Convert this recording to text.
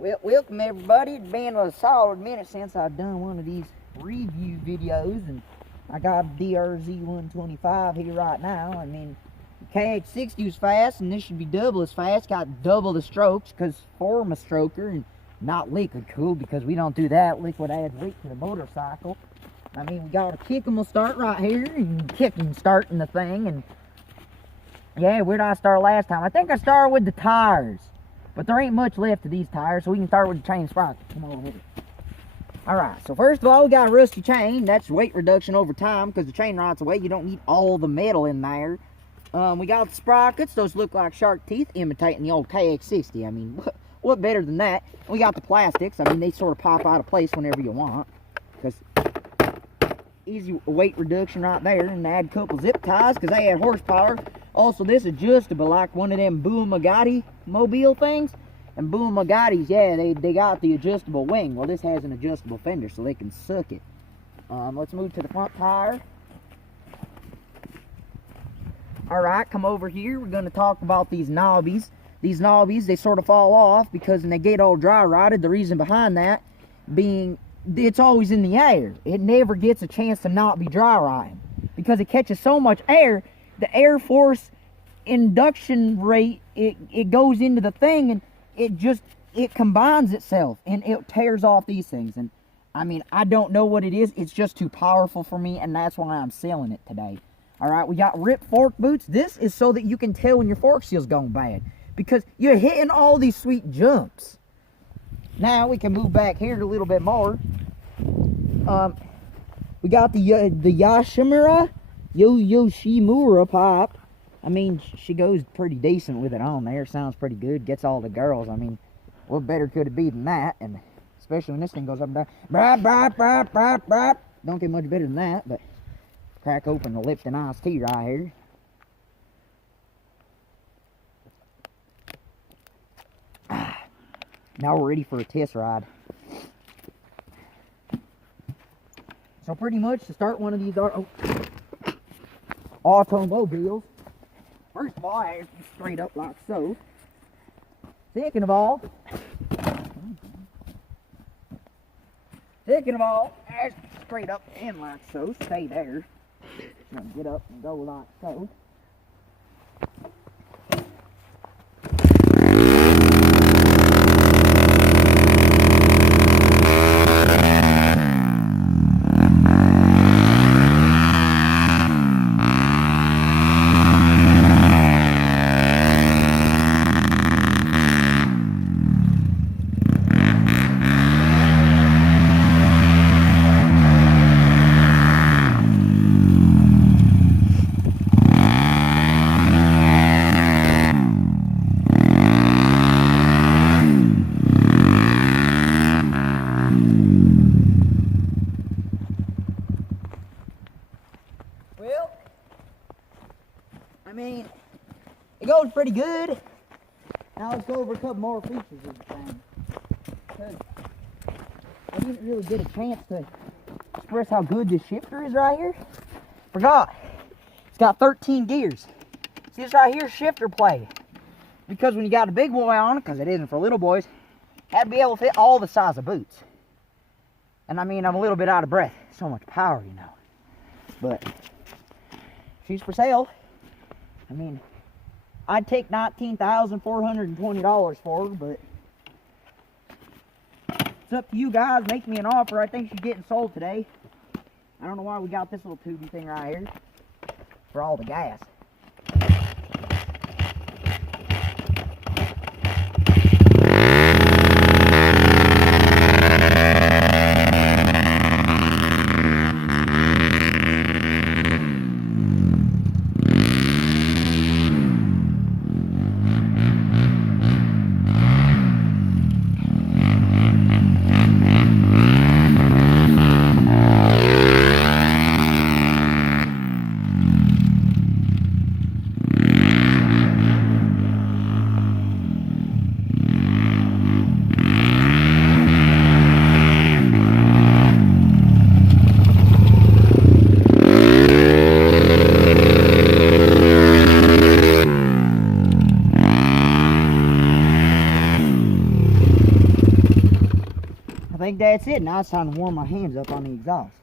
Well, welcome everybody. It's been a solid minute since I've done one of these review videos, and I got a DRZ125 here right now. I mean, the KX60 was fast, and this should be double as fast. Got double the strokes because I'm a stroker and not liquid cooled, because we don't do that. Liquid adds weight to the motorcycle. I mean, we got a kick 'em will start right here, and kick 'em starting the thing. And yeah, where did I start last time? I think I started with the tires. But there ain't much left of these tires, so we can start with the chain sprocket. Come on over here. Alright, so first of all, we got a rusty chain. That's weight reduction over time, because the chain rots away. You don't need all the metal in there. We got the sprockets. Those look like shark teeth, imitating the old KX60. I mean, what better than that? We got the plastics. I mean, they sort of pop out of place whenever you want. Because easy weight reduction right there. And add a couple zip ties, because they add horsepower. Also, this adjustable, like one of them Bugatti mobile things. And Bugattis, yeah, they got the adjustable wing. Well, this has an adjustable fender, so they can suck it. Let's move to the front tire. Alright, come over here. We're going to talk about these knobbies. These knobbies, they sort of fall off because when they get all dry rotted, the reason behind that being it's always in the air. It never gets a chance to not be dry rotting, because it catches so much air. The air force induction rate, it goes into the thing, and it combines itself, and it tears off these things. And I mean, I don't know what it is. It's just too powerful for me, and that's why I'm selling it today. Alright, we got ripped fork boots. This is so that you can tell when your fork seal's going bad, because you're hitting all these sweet jumps. Now we can move back here a little bit more. We got the Yoshimura pipe. I mean, she goes pretty decent with it on there. Sounds pretty good. Gets all the girls. I mean, what better could it be than that? And especially when this thing goes up and down. Brap, brap, brap, brap, brap. Don't get much better than that, but crack open the Lipton iced tea right here. Now we're ready for a test ride. So pretty much to start one of these automobiles, first of all, I have to straight up like so. Second of all, as straight up and like so. Stay there. Now get up and go like so. Well, I mean, it goes pretty good. Now let's go over a couple more features of the thing, because I didn't really get a chance to express how good this shifter is right here. Forgot, it's got 13 gears. See this right here, shifter play. Because when you got a big boy on it, because it isn't for little boys, had to be able to fit all the size of boots. And I mean, I'm a little bit out of breath. So much power, you know. But she's for sale. I mean, I'd take $19,420 for her, but it's up to you guys. Make me an offer. I think she's getting sold today. I don't know why we got this little tubey thing right here for all the gas. think that's it. Now it's time to warm my hands up on the exhaust.